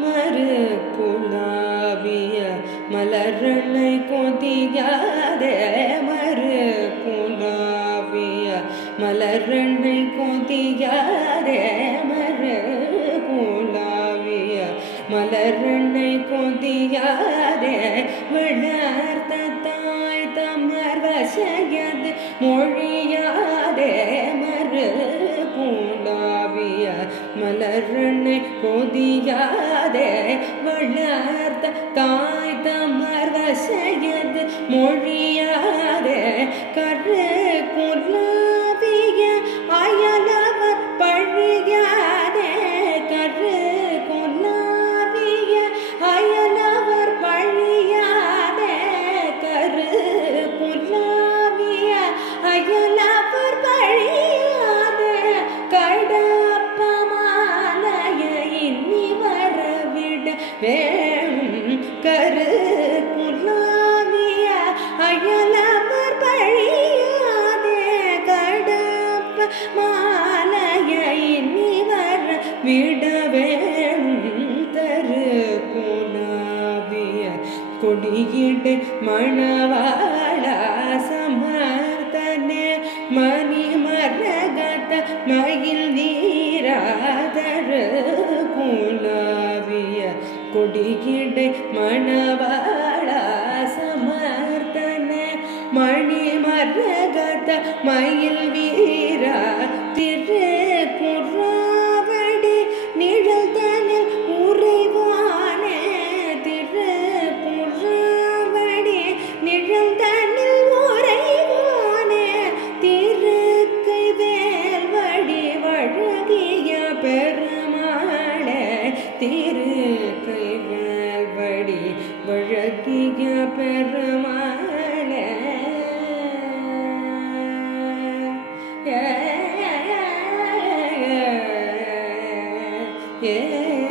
மறு குலாவிய மலரனை கொதியாதே மறு குலாவிய மலரனை கொதியாதே மறு குலாவிய மலரனை கொதியாதே வளர்த்த தாய் தமர் வசையது மொழியாதே மறு குலாவிய மலரனை கொதியாதே வளர்த்த தாய் தமர் வசையது மொழியாதே கரு குலாவிய அயலவர் பழியாதே கரு குலாவிய அயலவர் பழியாதே கரு குலாவிய அயலவர் பழியாதே கடப்ப மாலையை இன்னி வரவிட வேணும் கரு குலாவிய அயலவர் பழியாதே கடப்ப மாலையை இன்னி வர விட வேணும் தரு குலாவிய கொடியிடு மணவாளா சமர்த்தனே மணி மரகத மயில் நீராதரு குலாவிய கொடியிடு மணவாளா சமர்த்தனே மணி மரகத மயில் வீரா திரு புறாவடி நிழல் தனில் உறைவானே திரு புறாவடி நிழல் தனில் உறைவானே திருக்கை வேல்வடி வழகிய பெருமாளே திருக்கை வேல்வடி வழகிய பெருமாளே yeah